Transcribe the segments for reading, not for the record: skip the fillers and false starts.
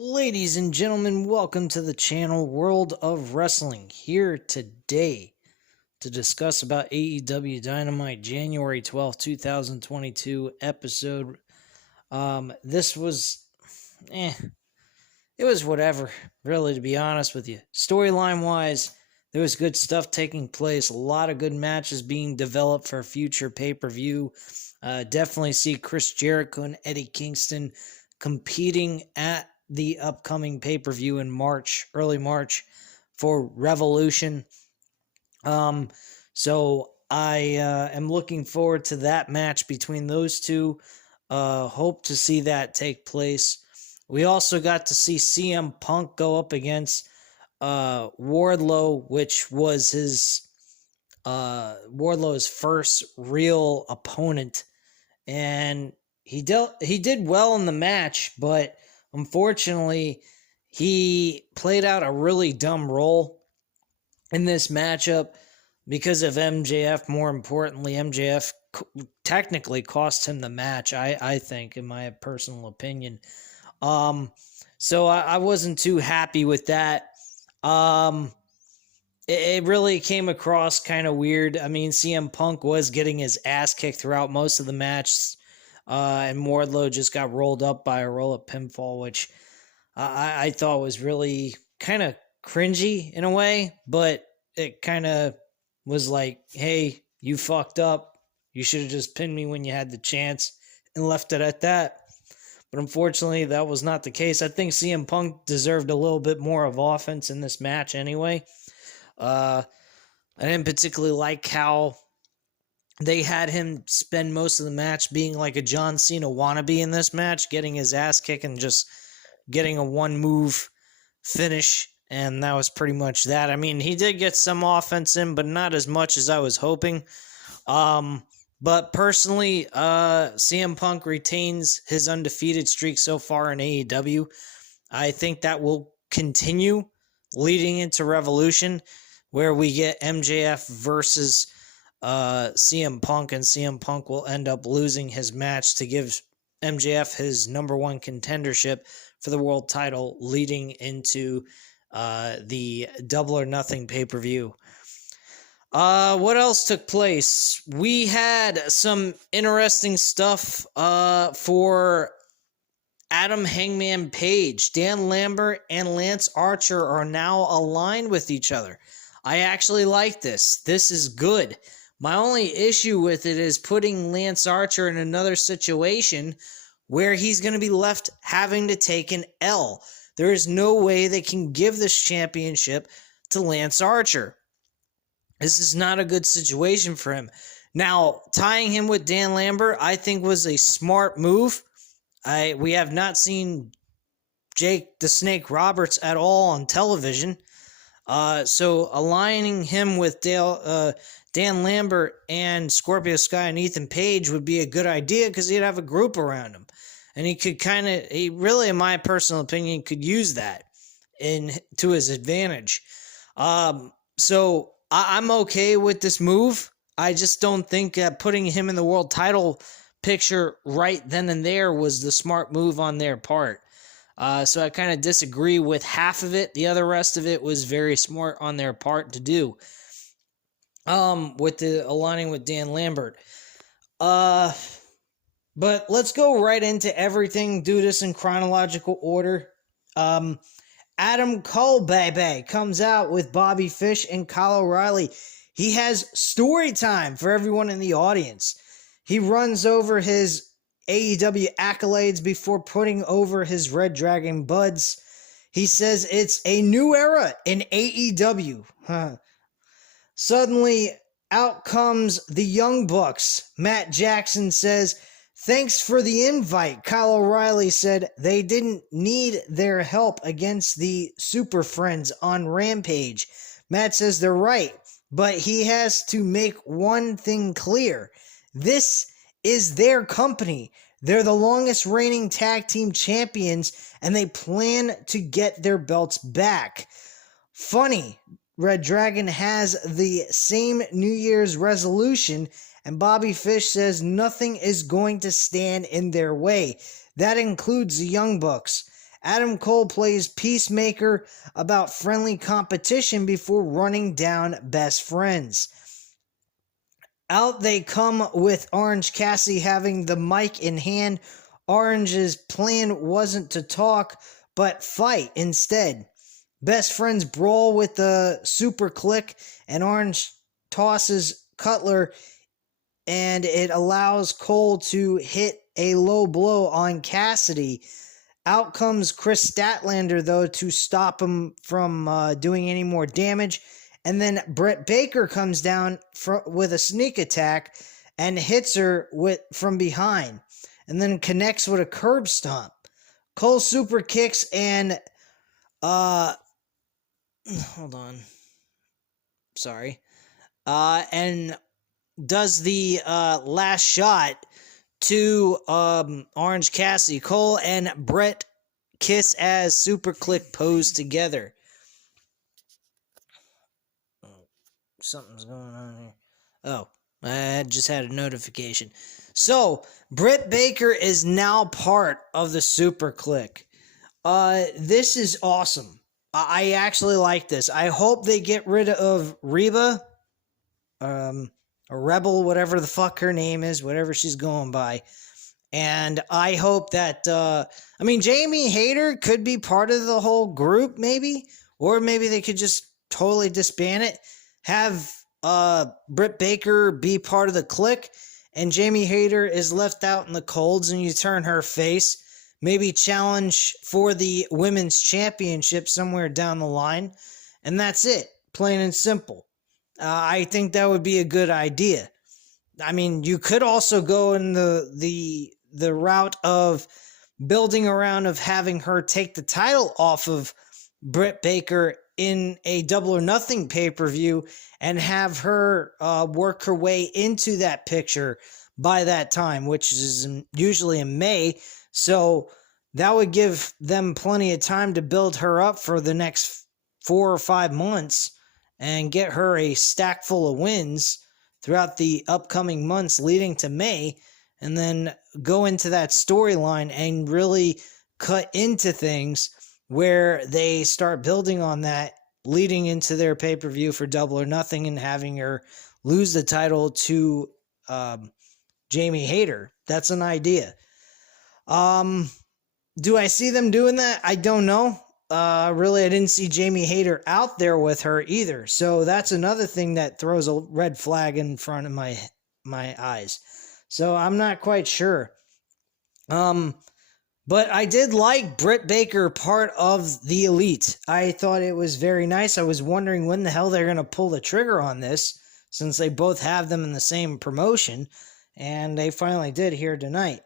Ladies and gentlemen, welcome to the channel World of Wrestling. Here today to discuss about AEW Dynamite January 12th, 2022 episode. This was, it was whatever, really, to be honest with you. Storyline-wise, there was good stuff taking place. A lot of good matches being developed for future pay-per-view. Definitely see Chris Jericho and Eddie Kingston competing at the upcoming pay-per-view in March, early March, for Revolution. So I am looking forward to that match between those two. Hope to see that take place. We also got to see CM Punk go up against Wardlow, which was his Wardlow's first real opponent, and he did well in the match, but unfortunately, he played out a really dumb role in this matchup because of MJF. More importantly, MJF technically cost him the match, I think, in my personal opinion. So I wasn't too happy with that. It really came across kind of weird. I mean, CM Punk was getting his ass kicked throughout most of the match. And Wardlow just got rolled up by a roll-up pinfall, which I thought was really kind of cringy in a way, but it kind of was like, hey, you fucked up. You should have just pinned me when you had the chance and left it at that. But unfortunately, that was not the case. I think CM Punk deserved a little bit more of offense in this match anyway. I didn't particularly like how they had him spend most of the match being like a John Cena wannabe in this match, getting his ass kicked and just getting a one-move finish, and that was pretty much that. I mean, he did get some offense in, but not as much as I was hoping. But personally, CM Punk retains his undefeated streak so far in AEW. I think that will continue leading into Revolution, where we get MJF versus CM Punk, and CM Punk will end up losing his match to give MJF his number one contendership for the world title leading into the Double or Nothing pay-per-view. What else took place? We had some interesting stuff for Adam Hangman Page. Dan Lambert and Lance Archer are now aligned with each other. I actually like this. This is good. My only issue with it is putting Lance Archer in another situation where he's going to be left having to take an L. There is no way they can give this championship to Lance Archer. This is not a good situation for him. Now, tying him with Dan Lambert, I think, was a smart move. We have not seen Jake the Snake Roberts at all on television. So aligning him with Dan Lambert and Scorpio Sky and Ethan Page would be a good idea because he'd have a group around him. And he really, in my personal opinion, could use that to his advantage. So I'm okay with this move. I just don't think putting him in the world title picture right then and there was the smart move on their part. So I kind of disagree with half of it. The other rest of it was very smart on their part to do. With the aligning with Dan Lambert. But let's go right into everything. Do this in chronological order. Adam Cole, baby, comes out with Bobby Fish and Kyle O'Reilly. He has story time for everyone in the audience. He runs over his AEW accolades before putting over his Red Dragon buds. He says it's a new era in AEW. Suddenly, out comes the Young Bucks. Matt Jackson says, "Thanks for the invite." Kyle O'Reilly said they didn't need their help against the Super Friends on Rampage. Matt says they're right, but he has to make one thing clear. This is their company. They're the longest reigning tag team champions, and they plan to get their belts back. Funny, Red Dragon has the same New Year's resolution, and Bobby Fish says nothing is going to stand in their way. That includes the Young Bucks. Adam Cole plays peacemaker about friendly competition before running down best friends. Out they come with Orange Cassidy having the mic in hand. Orange's plan wasn't to talk, but fight instead. Best friends brawl with the super click, and Orange tosses Cutler, and it allows Cole to hit a low blow on Cassidy. Out comes Chris Statlander, though, to stop him from doing any more damage. And then Brit Baker comes down with a sneak attack and hits her from behind. And then connects with a curb stomp. Cole super kicks and... hold on. Sorry. And does the last shot to Orange Cassidy. Cole and Bret kiss as super click pose together. Oh, something's going on here. Oh, I just had a notification. So, Brit Baker is now part of the super click. This is awesome. I actually like this. I hope they get rid of Reba. A Rebel, whatever the fuck her name is, whatever she's going by. And I hope that, Jamie Hayter could be part of the whole group, maybe. Or maybe they could just totally disband it. Have Brit Baker be part of the clique. And Jamie Hayter is left out in the colds and you turn her face. Maybe challenge for the Women's Championship somewhere down the line. And that's it. Plain and simple. I think that would be a good idea. I mean, you could also go in the route of building around of having her take the title off of Brit Baker in a Double or Nothing pay-per-view and have her work her way into that picture by that time, which is usually in May. So that would give them plenty of time to build her up for the next 4 or 5 months and get her a stack full of wins throughout the upcoming months leading to May, and then go into that storyline and really cut into things where they start building on that leading into their pay-per-view for Double or Nothing and having her lose the title to Jamie Hayter. That's an idea. Do I see them doing that? I don't know. Really, I didn't see Jamie Hayter out there with her either. So that's another thing that throws a red flag in front of my eyes. So I'm not quite sure. But I did like Brit Baker part of the Elite. I thought it was very nice. I was wondering when the hell they're going to pull the trigger on this, since they both have them in the same promotion. And they finally did here tonight.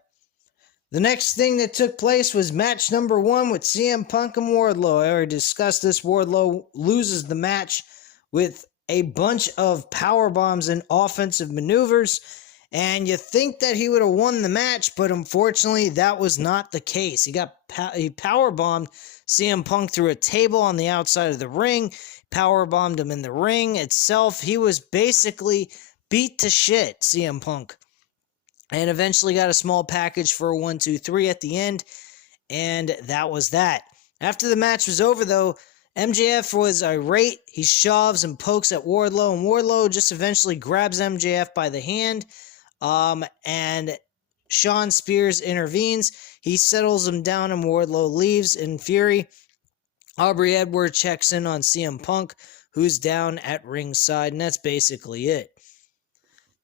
The next thing that took place was match number 1 with CM Punk and Wardlow. I already discussed this. Wardlow loses the match with a bunch of power bombs and offensive maneuvers. And you think that he would have won the match, but unfortunately that was not the case. He power bombed CM Punk through a table on the outside of the ring. Power bombed him in the ring itself. He was basically beat to shit, CM Punk. And eventually got a small package for a 1, 2, 3 at the end. And that was that. After the match was over, though, MJF was irate. He shoves and pokes at Wardlow. And Wardlow just eventually grabs MJF by the hand. And Shawn Spears intervenes. He settles him down and Wardlow leaves in fury. Aubrey Edwards checks in on CM Punk, who's down at ringside. And that's basically it.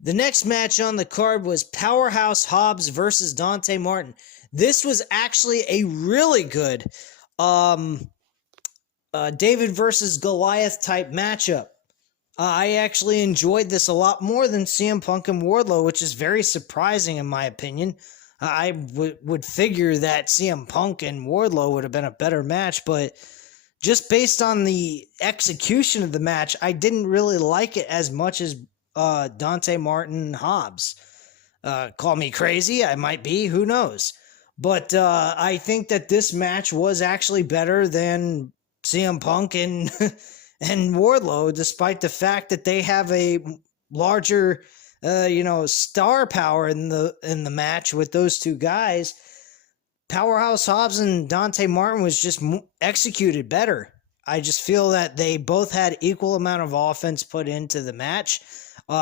The next match on the card was Powerhouse Hobbs versus Dante Martin. This was actually a really good David versus Goliath type matchup. I actually enjoyed this a lot more than CM Punk and Wardlow, which is very surprising in my opinion. I would figure that CM Punk and Wardlow would have been a better match, but just based on the execution of the match, I didn't really like it as much as Dante Martin Hobbs. Call me crazy, I might be, who knows. But I think that this match was actually better than CM Punk and and Wardlow, despite the fact that they have a larger star power in the match with those two guys. Powerhouse Hobbs and Dante Martin was just executed better. I just feel that they both had equal amount of offense put into the match.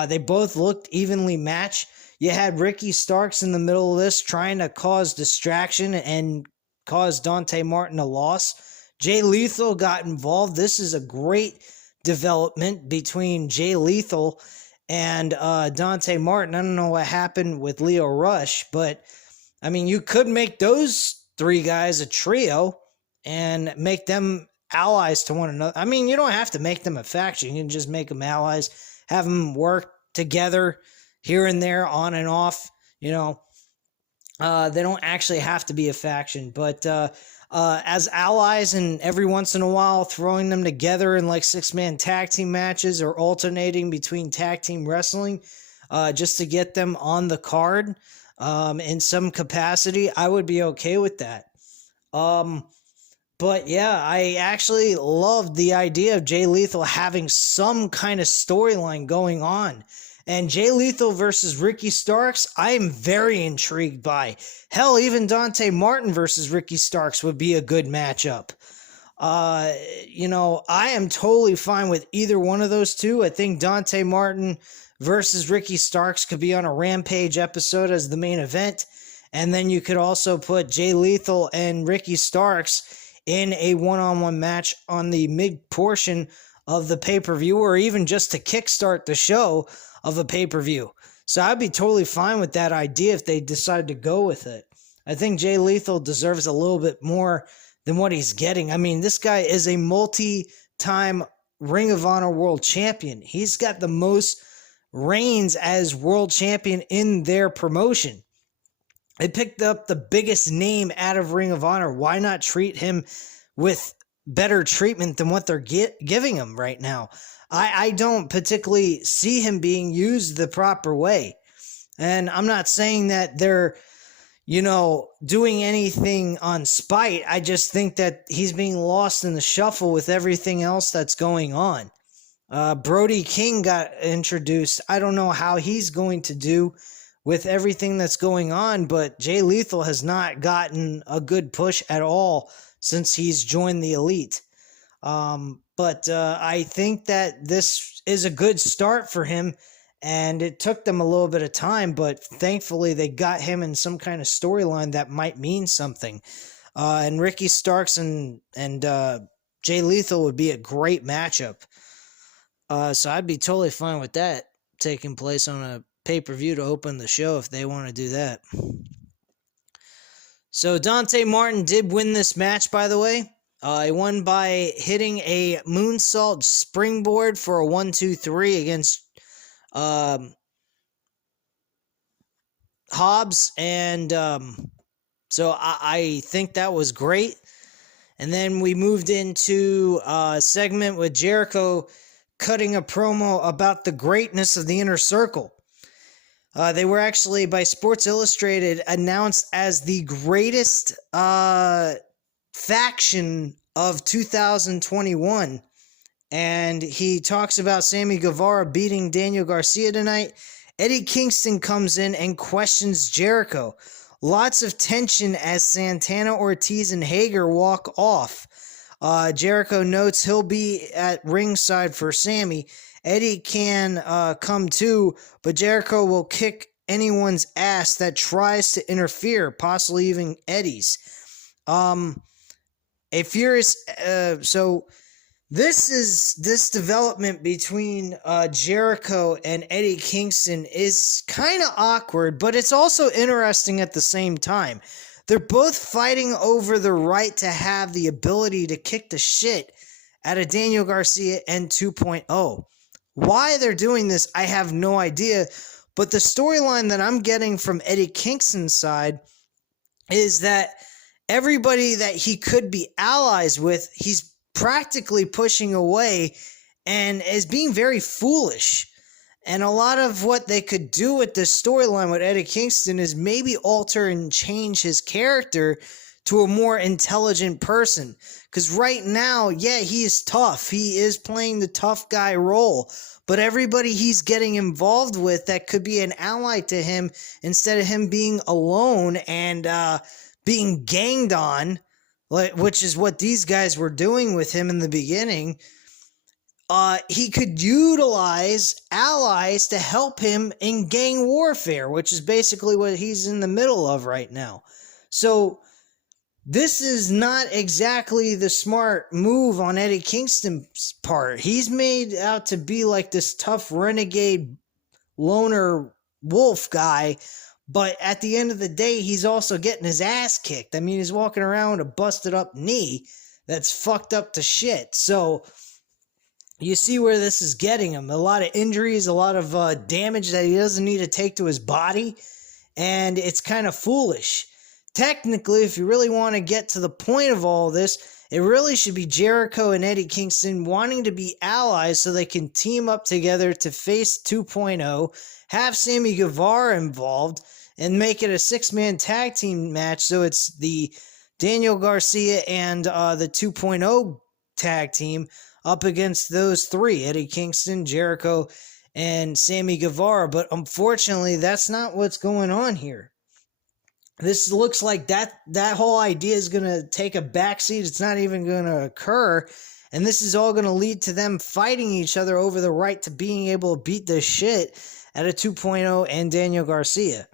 They both looked evenly matched. You had Ricky Starks in the middle of this trying to cause distraction and cause Dante Martin a loss. Jay Lethal got involved. This is a great development between Jay Lethal and Dante Martin. I don't know what happened with Leo Rush, but I mean, you could make those three guys a trio and make them allies to one another. I mean, you don't have to make them a faction. You can just make them allies, have them work together here and there, on and off. You know, they don't actually have to be a faction, but as allies, and every once in a while throwing them together in like 6-man tag team matches or alternating between tag team wrestling just to get them on the card in some capacity, I would be okay with that. But yeah, I actually loved the idea of Jay Lethal having some kind of storyline going on. And Jay Lethal versus Ricky Starks, I am very intrigued by. Hell, even Dante Martin versus Ricky Starks would be a good matchup. You know, I am totally fine with either one of those two. I think Dante Martin versus Ricky Starks could be on a Rampage episode as the main event. And then you could also put Jay Lethal and Ricky Starks in a one-on-one match on the mid portion of the pay-per-view, or even just to kickstart the show of a pay-per-view. So I'd be totally fine with that idea if they decide to go with it. I think Jay Lethal deserves a little bit more than what he's getting. I mean, this guy is a multi-time Ring of Honor world champion. He's got the most reigns as world champion in their promotion. They picked up the biggest name out of Ring of Honor. Why not treat him with better treatment than what they're giving him right now? I don't particularly see him being used the proper way. And I'm not saying that they're, you know, doing anything on spite. I just think that he's being lost in the shuffle with everything else that's going on. Brody King got introduced. I don't know how he's going to do with everything that's going on, but Jay Lethal has not gotten a good push at all since he's joined the Elite. But I think that this is a good start for him, and it took them a little bit of time, but thankfully they got him in some kind of storyline that might mean something. And Ricky Starks and Jay Lethal would be a great matchup. So I'd be totally fine with that taking place on a pay-per-view to open the show if they want to do that. So Dante Martin did win this match, by the way. He won by hitting a moonsault springboard for a 1-2-3 against Hobbs. And so I think that was great. And then we moved into a segment with Jericho cutting a promo about the greatness of the Inner Circle. They were actually, by Sports Illustrated, announced as the greatest faction of 2021. And he talks about Sami Gevar beating Daniel Garcia tonight. Eddie Kingston comes in and questions Jericho. Lots of tension as Santana, Ortiz, and Hager walk off. Jericho notes he'll be at ringside for Sami. Eddie can come too, but Jericho will kick anyone's ass that tries to interfere, possibly even Eddie's. So this development between Jericho and Eddie Kingston is kind of awkward, but it's also interesting at the same time. They're both fighting over the right to have the ability to kick the shit out of Daniel Garcia and 2.0. Why they're doing this, I have no idea. But the storyline that I'm getting from Eddie Kingston's side is that everybody that he could be allies with, he's practically pushing away and is being very foolish. And a lot of what they could do with this storyline with Eddie Kingston is maybe alter and change his character to a more intelligent person. Because right now, yeah, he is tough. He is playing the tough guy role. But everybody he's getting involved with that could be an ally to him, instead of him being alone and being ganged on, which is what these guys were doing with him in the beginning, he could utilize allies to help him in gang warfare, which is basically what he's in the middle of right now. So this is not exactly the smart move on Eddie Kingston's part. He's made out to be like this tough renegade loner wolf guy, but at the end of the day, he's also getting his ass kicked. I mean, he's walking around with a busted up knee that's fucked up to shit. So you see where this is getting him. A lot of injuries, a lot of damage that he doesn't need to take to his body, and it's kind of foolish. Technically, if you really want to get to the point of all this, it really should be Jericho and Eddie Kingston wanting to be allies so they can team up together to face 2.0, have Sami Gevar involved, and make it a 6-man tag team match. So it's the Daniel Garcia and the 2.0 tag team up against those three, Eddie Kingston, Jericho, and Sami Gevar. But unfortunately, that's not what's going on here. This looks like that whole idea is going to take a backseat. It's not even going to occur. And this is all going to lead to them fighting each other over the right to being able to beat the shit out of 2.0 and Daniel Garcia.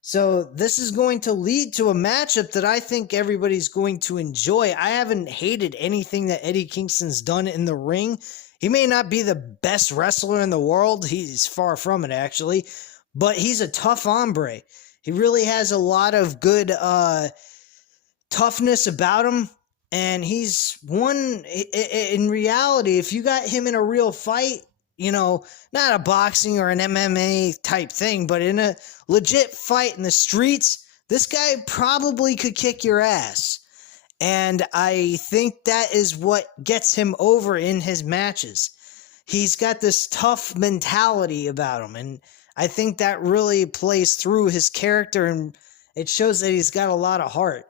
So this is going to lead to a matchup that I think everybody's going to enjoy. I haven't hated anything that Eddie Kingston's done in the ring. He may not be the best wrestler in the world. He's far from it, actually. But he's a tough hombre. He really has a lot of good toughness about him. And he's one, in reality, if you got him in a real fight, you know, not a boxing or an MMA type thing, but in a legit fight in the streets, this guy probably could kick your ass. And I think that is what gets him over in his matches. He's got this tough mentality about him, and I think that really plays through his character, and it shows that he's got a lot of heart.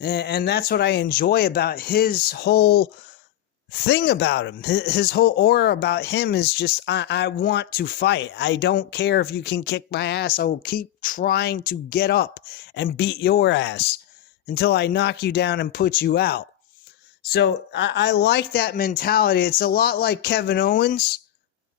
And that's what I enjoy about his whole thing about him. His whole aura about him is just, I want to fight. I don't care if you can kick my ass. I will keep trying to get up and beat your ass until I knock you down and put you out. So I like that mentality. It's a lot like Kevin Owens,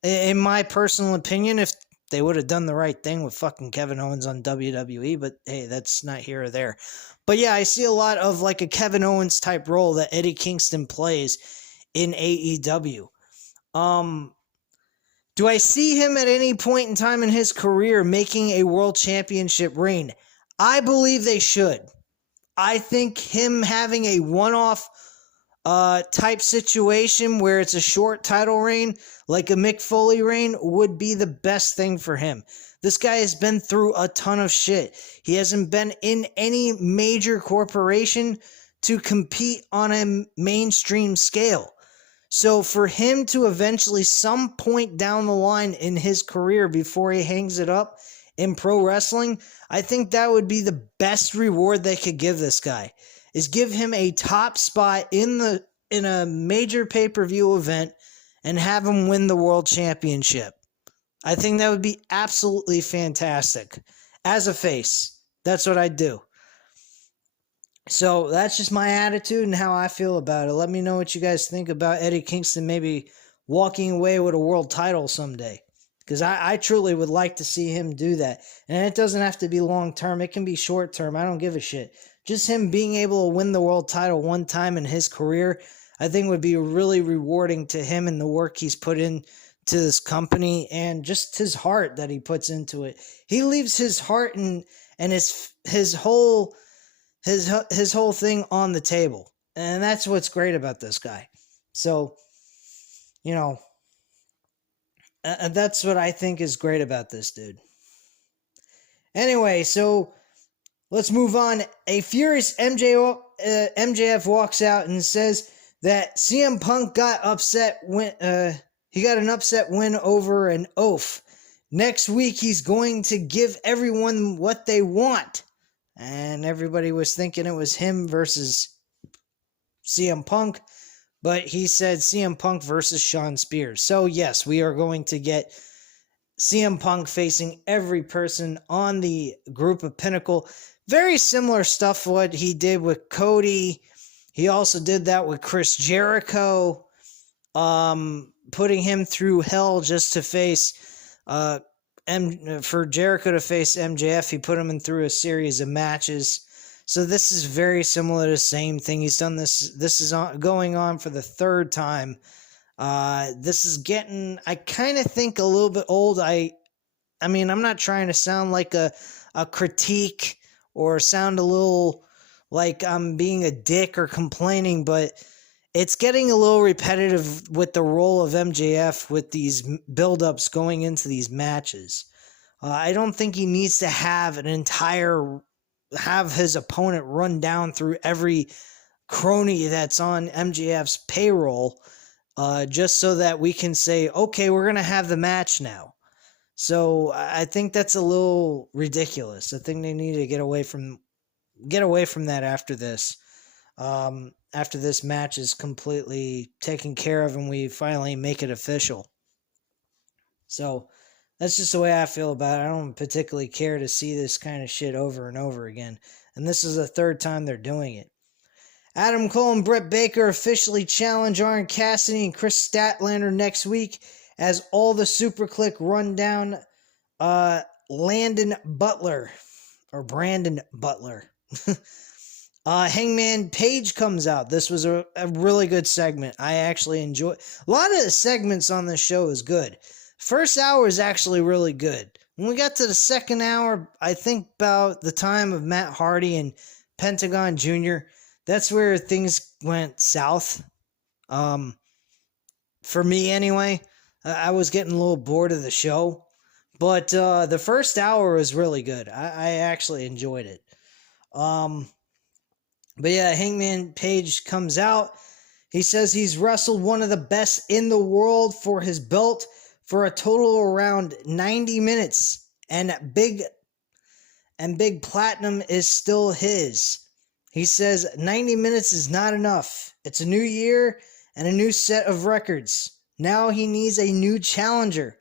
in my personal opinion, if they would have done the right thing with fucking Kevin Owens on WWE, but hey, that's not here or there. But yeah, I see a lot of like a Kevin Owens type role that Eddie Kingston plays in AEW. Do I see him at any point in time in his career making a world championship reign? I believe they should. I think him having a one-off type situation where it's a short title reign, like a Mick Foley reign, would be the best thing for him. This guy has been through a ton of shit. He hasn't been in any major corporation to compete on a mainstream scale. So for him to eventually, some point down the line in his career before he hangs it up in pro wrestling, I think that would be the best reward they could give this guy, is give him a top spot in a major pay-per-view event and have him win the world championship. I think that would be absolutely fantastic. As a face, that's what I'd do. So that's just my attitude and how I feel about it. Let me know what you guys think about Eddie Kingston maybe walking away with a world title someday. Because I truly would like to see him do that. And it doesn't have to be long term. It can be short term. I don't give a shit. Just him being able to win the world title one time in his career, I think would be really rewarding to him and the work he's put in to this company and just his heart that he puts into it. He leaves his heart and his whole thing on the table. And that's what's great about this guy. So, you know, that's what I think is great about this dude. Anyway, so let's move on. A furious MJF walks out and says that CM Punk got upset when he got an upset win over an oaf. Next week, he's going to give everyone what they want. And everybody was thinking it was him versus CM Punk. But he said CM Punk versus Shawn Spears. So yes, we are going to get CM Punk facing every person on the group of Pinnacle. Very similar stuff what he did with Cody. He also did that with Chris Jericho, putting him through hell just to face for Jericho to face MJF. He put him in through a series of matches. So this is very similar to the same thing. He's done this. This is going on for the third time. This is getting, I kind of think, a little bit old. I mean, I'm not trying to sound like a critique or sound a little like I'm being a dick or complaining, but it's getting a little repetitive with the role of MJF with these build-ups going into these matches. I don't think he needs to have his opponent run down through every crony that's on MJF's payroll, just so that we can say, okay, we're going to have the match now. So I think that's a little ridiculous. I think they need to get away from that after this. After this match is completely taken care of and we finally make it official. So that's just the way I feel about it. I don't particularly care to see this kind of shit over and over again. And this is the third time they're doing it. Adam Cole and Brit Baker officially challenge Orange Cassidy and Chris Statlander next week as all the Super Click run down Brandon Butler. Hangman Page comes out. This was a really good segment. I actually enjoyed. A lot of the segments on this show is good. First hour is actually really good. When we got to the second hour, I think about the time of Matt Hardy and Pentagon Jr., that's where things went south. For me anyway, I was getting a little bored of the show. But the first hour was really good. I actually enjoyed it. But yeah, Hangman Page comes out. He says he's wrestled one of the best in the world for his belt for a total of around 90 minutes. And Big Platinum is still his. He says 90 minutes is not enough. It's a new year and a new set of records. Now he needs a new challenger.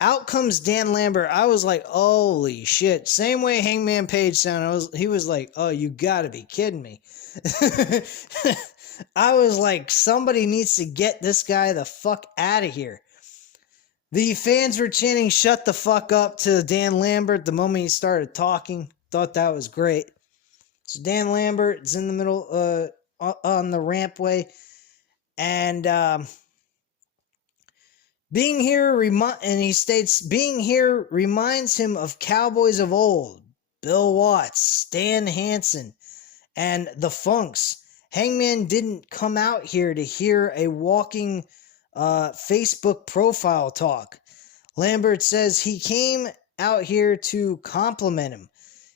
Out comes Dan Lambert. I was like, holy shit. Same way Hangman Page sounded. He was like, oh, you gotta be kidding me. I was like, somebody needs to get this guy the fuck out of here. The fans were chanting, shut the fuck up, to Dan Lambert the moment he started talking. Thought that was great. So Dan Lambert is in the middle, on the rampway. And, being here, he states, being here reminds him of cowboys of old. Bill Watts, Stan Hansen, and the Funks. Hangman didn't come out here to hear a walking Facebook profile talk. Lambert says he came out here to compliment him.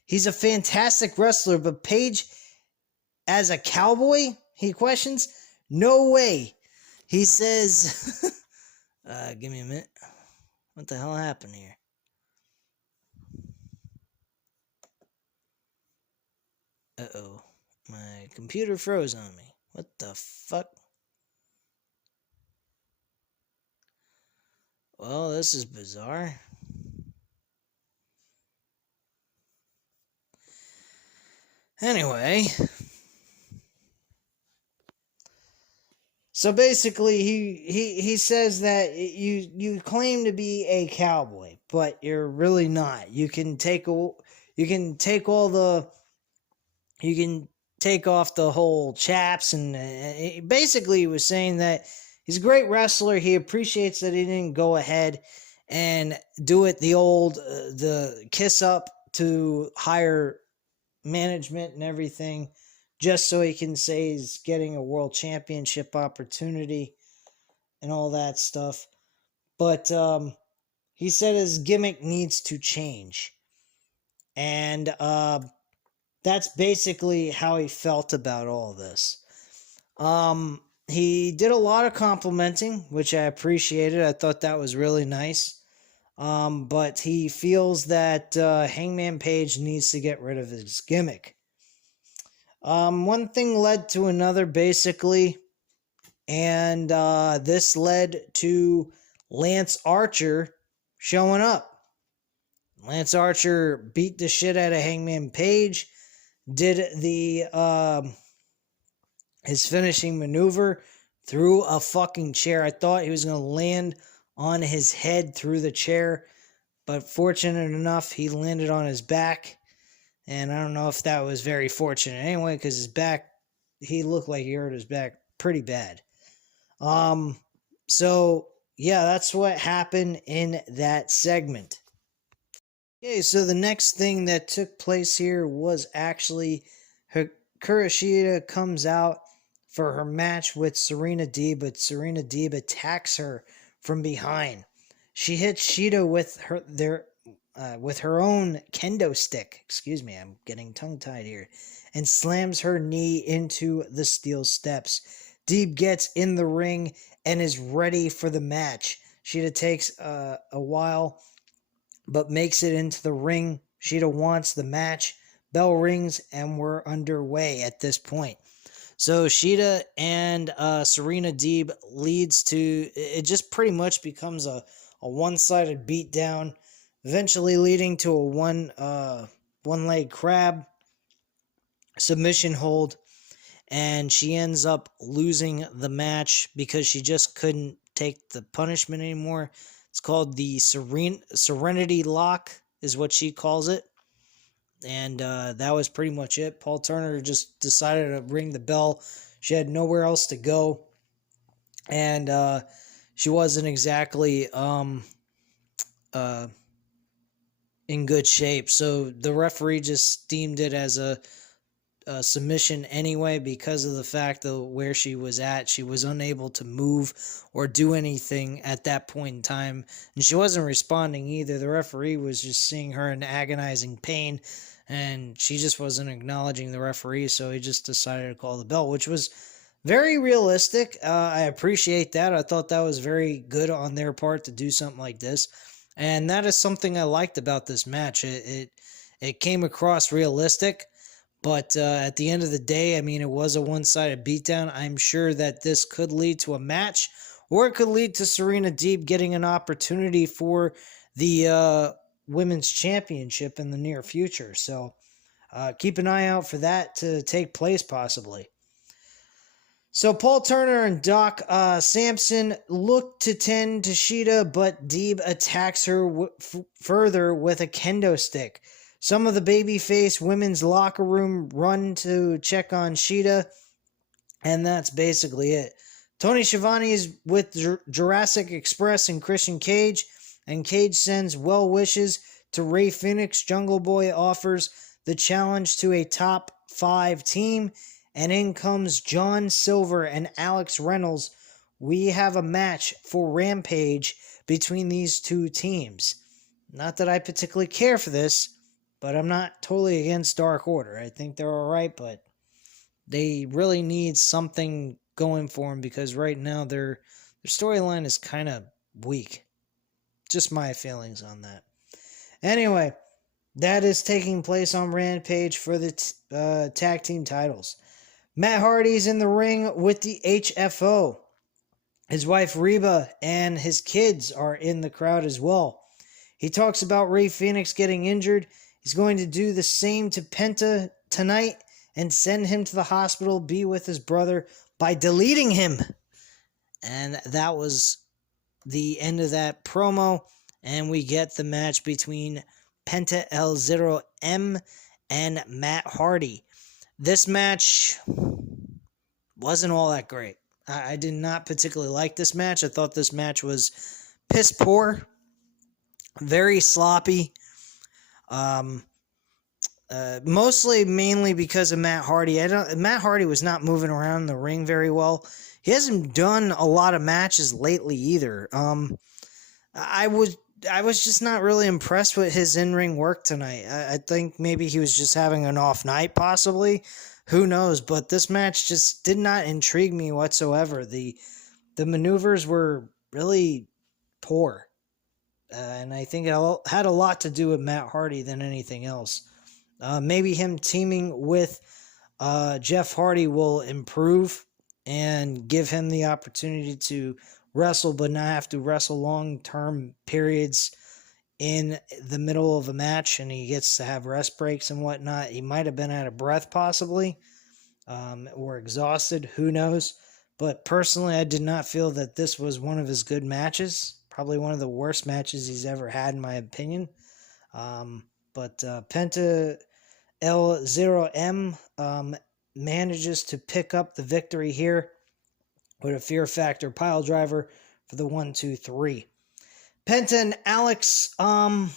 He's a fantastic wrestler, but Page as a cowboy? He questions. No way. He says, give me a minute. What the hell happened here? Uh-oh. My computer froze on me. What the fuck? Well, this is bizarre. Anyway. So basically, he says that you claim to be a cowboy, but you're really not. You can take off the whole chaps, and basically he was saying that he's a great wrestler. He appreciates that he didn't go ahead and do it the kiss up to higher management and everything, just so he can say he's getting a world championship opportunity and all that stuff. But he said his gimmick needs to change. And that's basically how he felt about all this. He did a lot of complimenting, which I appreciated. I thought that was really nice. But he feels that Hangman Page needs to get rid of his gimmick. One thing led to another, basically, and this led to Lance Archer showing up. Lance Archer beat the shit out of Hangman Page, did the his finishing maneuver through a fucking chair. I thought he was going to land on his head through the chair, but fortunate enough, he landed on his back. And I don't know if that was very fortunate anyway, because his back, he looked like he hurt his back pretty bad. So yeah, that's what happened in that segment. Okay, so the next thing that took place here was actually Hikaru Shida comes out for her match with Serena Deeb, but Serena Deeb attacks her from behind. She hits Shida with her own kendo stick. Excuse me, I'm getting tongue-tied here. And slams her knee into the steel steps. Deeb gets in the ring and is ready for the match. Shida takes a while, but makes it into the ring. Shida wants the match. Bell rings, and we're underway at this point. So Shida and Serena Deeb leads to, it just pretty much becomes a one-sided beatdown, eventually leading to a one-leg crab submission hold, and she ends up losing the match because she just couldn't take the punishment anymore. It's called the Serenity Lock is what she calls it. And that was pretty much it. Paul Turner just decided to ring the bell. She had nowhere else to go. And she wasn't exactly in good shape. So the referee just deemed it as a submission anyway, because of the fact of where she was at. She was unable to move or do anything at that point in time, and she wasn't responding either. The referee was just seeing her in agonizing pain, and she just wasn't acknowledging the referee, so he just decided to call the bell, which was very realistic. I appreciate that. I thought that was very good on their part to do something like this, and that is something I liked about this match. It came across realistic. But at the end of the day, I mean, it was a one-sided beatdown. I'm sure that this could lead to a match, or it could lead to Serena Deeb getting an opportunity for the Women's Championship in the near future. So keep an eye out for that to take place possibly. So Paul Turner and Doc Sampson look to tend to Shida, but Deeb attacks her further with a kendo stick. Some of the babyface women's locker room run to check on Shida, and that's basically it. Tony Schiavone is with Jurassic Express and Christian Cage, and Cage sends well wishes to Rey Fenix. Jungle Boy offers the challenge to a top 5 team, and in comes John Silver and Alex Reynolds. We have a match for Rampage between these two teams. Not that I particularly care for this, but I'm not totally against Dark Order. I think they're all right, but they really need something going for them, because right now their storyline is kind of weak. Just my feelings on that. Anyway, that is taking place on Rampage for the tag team titles. Matt Hardy's in the ring with the HFO. His wife Reba and his kids are in the crowd as well. He talks about Rey Fenix getting injured. He's going to do the same to Penta tonight and send him to the hospital, be with his brother by deleting him. And that was the end of that promo. And we get the match between Penta El Zero M and Matt Hardy. This match wasn't all that great. I did not particularly like this match. I thought this match was piss poor, very sloppy. Mainly because of Matt Hardy. Matt Hardy was not moving around the ring very well. He hasn't done a lot of matches lately either. I was just not really impressed with his in-ring work tonight. I think maybe he was just having an off night, possibly. Who knows? But this match just did not intrigue me whatsoever. The maneuvers were really poor. And I think it had a lot to do with Matt Hardy than anything else. Maybe him teaming with Jeff Hardy will improve and give him the opportunity to wrestle, but not have to wrestle long-term periods in the middle of a match and he gets to have rest breaks and whatnot. He might have been out of breath possibly, or exhausted, who knows. But personally, I did not feel that this was one of his good matches. Probably one of the worst matches he's ever had, in my opinion. But Penta L0M manages to pick up the victory here with a Fear Factor pile driver for the 1-2-3. Penta and Alex Abrahantes,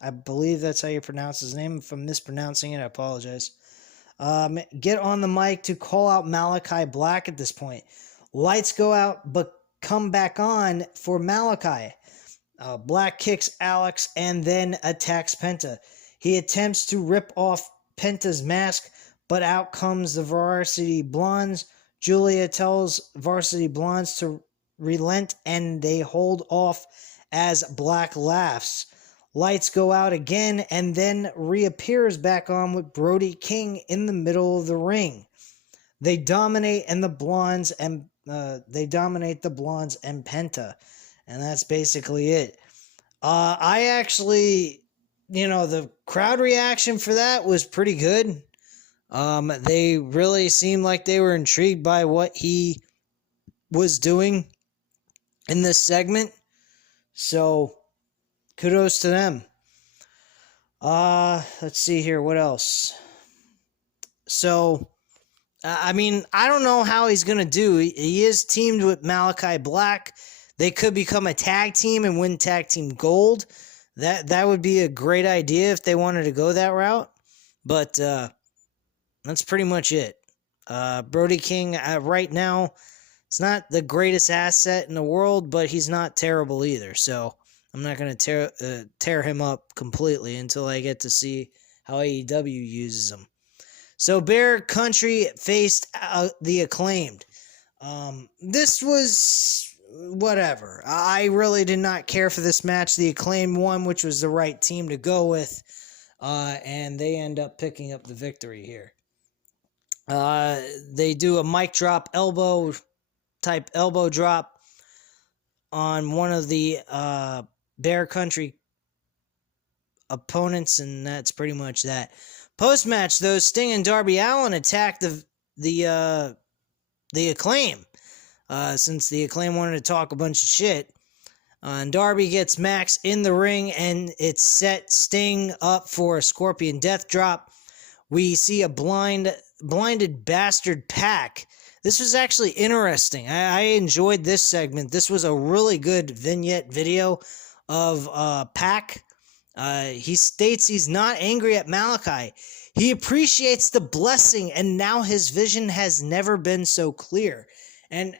I believe that's how you pronounce his name. If I'm mispronouncing it, I apologize. Get on the mic to call out Malachi Black at this point. Lights go out, but come back on for Malachi. Black kicks Alex and then attacks Penta. He attempts to rip off Penta's mask, but out comes the Varsity Blondes. Julia tells Varsity Blondes to relent, and they hold off as Black laughs. Lights go out again and then reappears back on with Brody King in the middle of the ring. They dominate the Blondes and Penta, and that's basically it. I actually, the crowd reaction for that was pretty good. They really seemed like they were intrigued by what he was doing in this segment. So, kudos to them. Let's see here. What else? So, I don't know how he's going to do. He is teamed with Malachi Black. They could become a tag team and win tag team gold. That would be a great idea if they wanted to go that route. But that's pretty much it. Brody King, right now, it's not the greatest asset in the world, but he's not terrible either. So I'm not going to tear him up completely until I get to see how AEW uses him. So Bear Country faced the Acclaimed. This was whatever. I really did not care for this match. The Acclaimed won, which was the right team to go with, and they end up picking up the victory here. They do a mic drop elbow drop on one of the Bear Country opponents, and that's pretty much that. Post-match, though, Sting and Darby Allin attack the Acclaim, since the Acclaim wanted to talk a bunch of shit. And Darby gets Max in the ring, and it set Sting up for a Scorpion Death Drop. We see a blinded bastard Pac. This was actually interesting. I enjoyed this segment. This was a really good vignette video of Pac. He states he's not angry at Malachi. He appreciates the blessing, and now his vision has never been so clear. And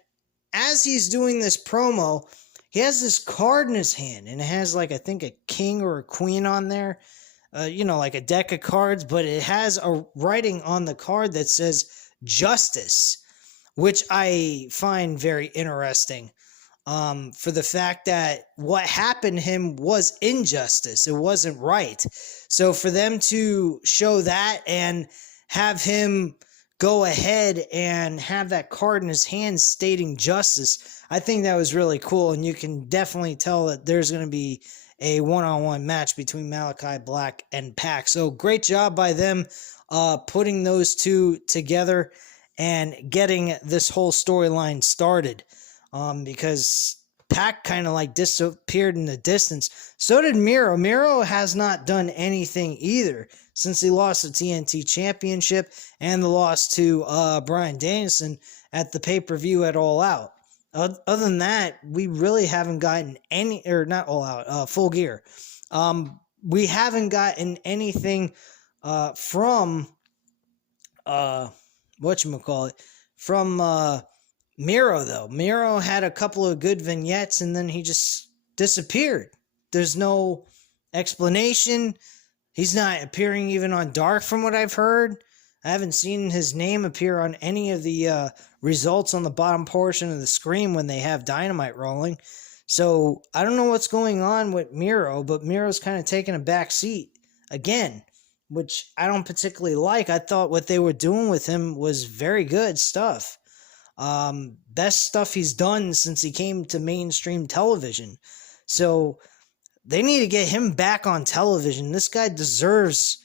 as he's doing this promo, he has this card in his hand, and it has, I think a king or a queen on there. Like a deck of cards, but it has a writing on the card that says justice, which I find very interesting. For the fact that what happened to him was injustice. It wasn't right. So for them to show that and have him go ahead and have that card in his hand stating justice, I think that was really cool. And you can definitely tell that there's going to be a one-on-one match between Malachi Black and Pac. So great job by them putting those two together and getting this whole storyline started. Because Pac kind of disappeared in the distance. So did Miro. Miro has not done anything either since he lost the TNT Championship and the loss to Bryan Danielson at the pay-per-view at All Out. Other than that, we really haven't gotten any, or not All Out, Full Gear. We haven't gotten anything from from Miro, though. Miro had a couple of good vignettes, and then he just disappeared. There's no explanation. He's not appearing even on Dark, from what I've heard. I haven't seen his name appear on any of the results on the bottom portion of the screen when they have Dynamite rolling. So I don't know what's going on with Miro, but Miro's kind of taking a back seat again, which I don't particularly like. I thought what they were doing with him was very good stuff. Best stuff he's done since he came to mainstream television. So they need to get him back on television. This guy deserves,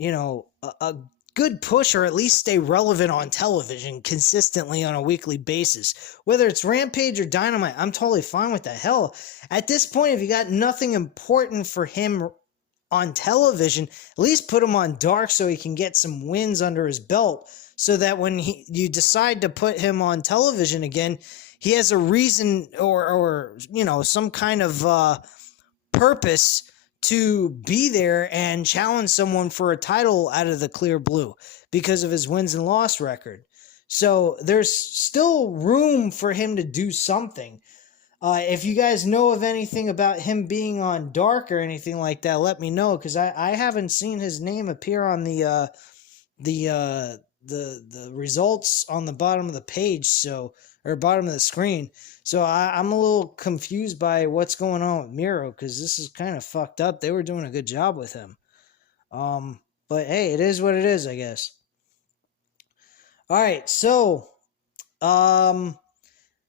a good push, or at least stay relevant on television consistently on a weekly basis. Whether it's Rampage or Dynamite, I'm totally fine with that. Hell, at this point, if you got nothing important for him on television, at least put him on Dark so he can get some wins under his belt, so that when you decide to put him on television again, he has a reason or some kind of purpose to be there and challenge someone for a title out of the clear blue because of his wins and loss record. So there's still room for him to do something. If you guys know of anything about him being on Dark or anything like that, let me know, because I haven't seen his name appear on the results on the bottom of the page, or bottom of the screen. So I'm a little confused by what's going on with Miro, because this is kind of fucked up. They were doing a good job with him. But hey, it is what it is, I guess. All right, so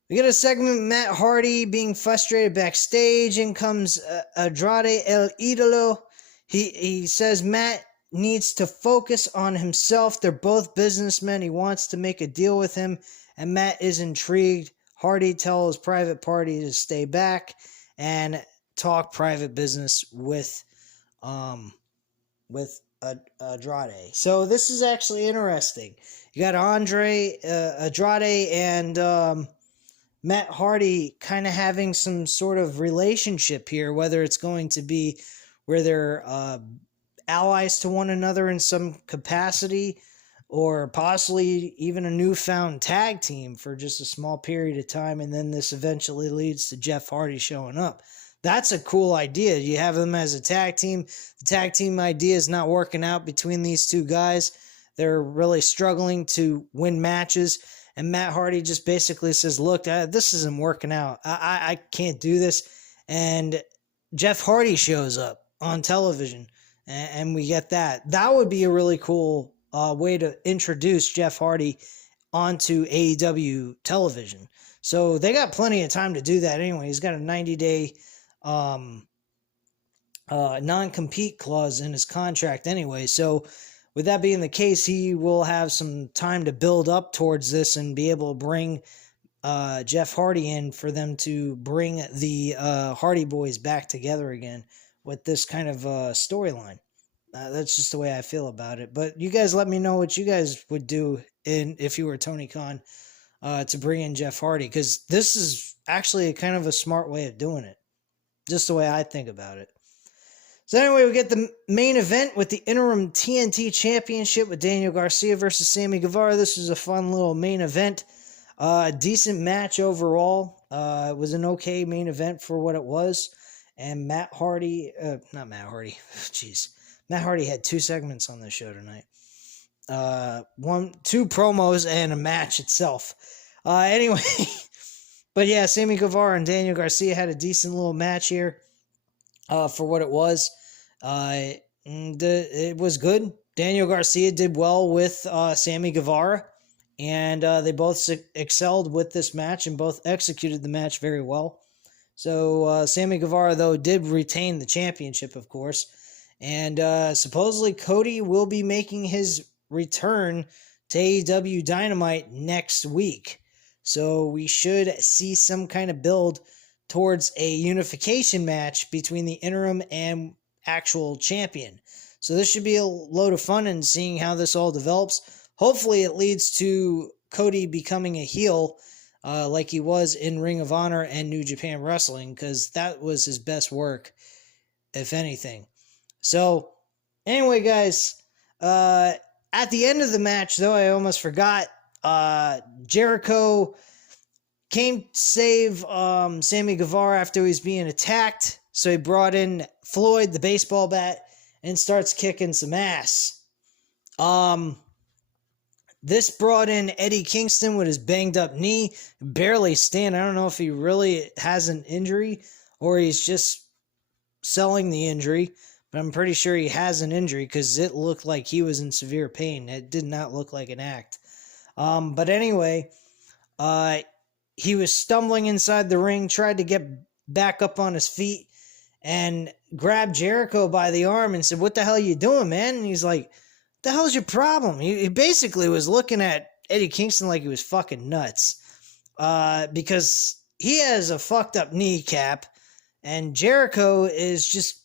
we get a segment with Matt Hardy being frustrated backstage. In comes Andrade El Idolo. He says Matt needs to focus on himself. They're both businessmen. He wants to make a deal with him, and Matt is intrigued. Hardy tells Private Party to stay back and talk private business with Andrade. So this is actually interesting. You got Andrade and Matt Hardy kind of having some sort of relationship here, whether it's going to be where they're allies to one another in some capacity, or possibly even a newfound tag team for just a small period of time, and then this eventually leads to Jeff Hardy showing up. That's a cool idea. You have them as a tag team. The tag team idea is not working out between these two guys. They're really struggling to win matches, and Matt Hardy just basically says, look, this isn't working out. I can't do this. And Jeff Hardy shows up on television, and we get that. That would be a really cool way to introduce Jeff Hardy onto AEW television. So they got plenty of time to do that anyway. He's got a 90-day non-compete clause in his contract anyway. So with that being the case, he will have some time to build up towards this and be able to bring Jeff Hardy in for them to bring the Hardy Boys back together again with this kind of storyline. That's just the way I feel about it. But you guys let me know what you guys would do if you were Tony Khan to bring in Jeff Hardy, because this is actually kind of a smart way of doing it, just the way I think about it. So anyway, we get the main event with the Interim TNT Championship with Daniel Garcia versus Sami Gevar. This was a fun little main event. Decent match overall. It was an okay main event for what it was. And Matt Hardy had 2 segments on this show tonight. 2 promos and a match itself. Anyway, but yeah, Sami Gevar and Daniel Garcia had a decent little match here for what it was. It was good. Daniel Garcia did well with Sami Gevar, and they both excelled with this match and both executed the match very well. So Sami Gevar, though, did retain the championship, of course. And supposedly Cody will be making his return to AEW Dynamite next week. So we should see some kind of build towards a unification match between the interim and actual champion. So this should be a load of fun in seeing how this all develops. Hopefully it leads to Cody becoming a heel like he was in Ring of Honor and New Japan Wrestling, because that was his best work, if anything. So, anyway, guys, at the end of the match, though, I almost forgot, Jericho came to save Sami Gevar after he was being attacked. So he brought in Floyd, the baseball bat, and starts kicking some ass. This brought in Eddie Kingston with his banged up knee, barely stand. I don't know if he really has an injury or he's just selling the injury, but I'm pretty sure he has an injury because it looked like he was in severe pain. It did not look like an act. But anyway, He was stumbling inside the ring, tried to get back up on his feet, and grabbed Jericho by the arm and said, "What the hell are you doing, man?" And he's like, "What the hell's your problem?" He basically was looking at Eddie Kingston like he was fucking nuts. Because he has a fucked up kneecap, and Jericho is just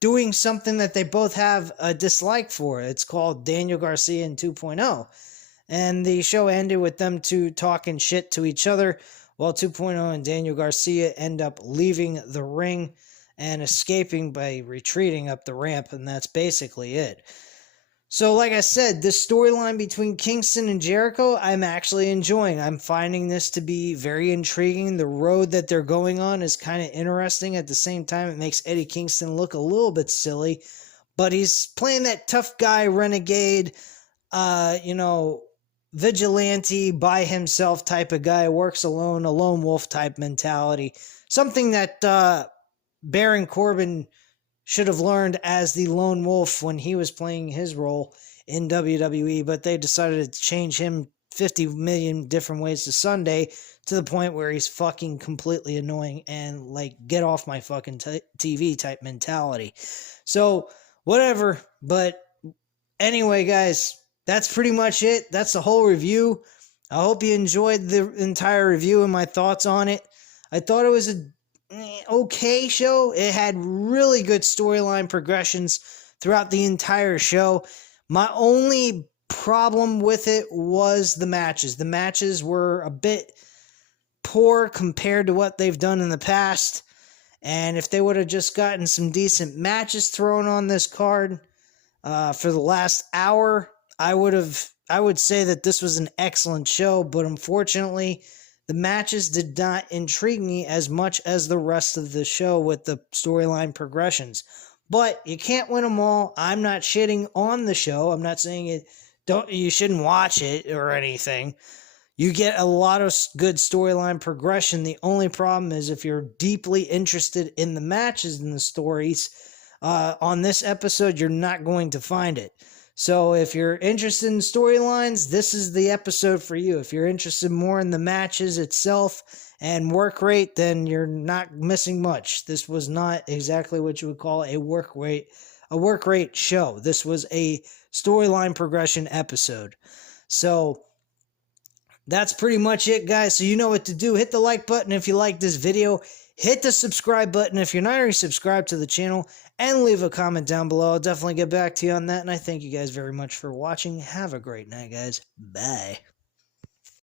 doing something that they both have a dislike for. It's called Daniel Garcia and 2.0. And the show ended with them two talking shit to each other, while 2.0 and Daniel Garcia end up leaving the ring and escaping by retreating up the ramp, and that's basically it. So, like I said, this storyline between Kingston and Jericho, I'm actually enjoying. I'm finding this to be very intriguing. The road that they're going on is kind of interesting. At the same time, it makes Eddie Kingston look a little bit silly, but he's playing that tough guy, renegade, vigilante, by himself type of guy, works alone, a lone wolf type mentality. Something that Baron Corbin should have learned as the lone wolf when he was playing his role in WWE, but they decided to change him 50 million different ways to Sunday, to the point where he's fucking completely annoying and like, get off my fucking TV type mentality. So whatever, but anyway, guys, that's pretty much it. That's the whole review. I hope you enjoyed the entire review and my thoughts on it. I thought it was a okay show. It had really good storyline progressions throughout the entire show. My only problem with it was the matches. The matches were a bit poor compared to what they've done in the past. And if they would have just gotten some decent matches thrown on this card for the last hour, I would say that this was an excellent show. But unfortunately, the matches did not intrigue me as much as the rest of the show with the storyline progressions. But you can't win them all. I'm not shitting on the show. I'm not saying you shouldn't watch it or anything. You get a lot of good storyline progression. The only problem is if you're deeply interested in the matches and the stories, on this episode, you're not going to find it. So if you're interested in storylines, this is the episode for you. If you're interested more in the matches itself and work rate, then you're not missing much. This was not exactly what you would call a work rate show. This was a storyline progression episode. So that's pretty much it, guys. So you know what to do. Hit the like button if you like this video. Hit the subscribe button if you're not already subscribed to the channel, and leave a comment down below. I'll definitely get back to you on that, and I thank you guys very much for watching. Have a great night, guys. Bye.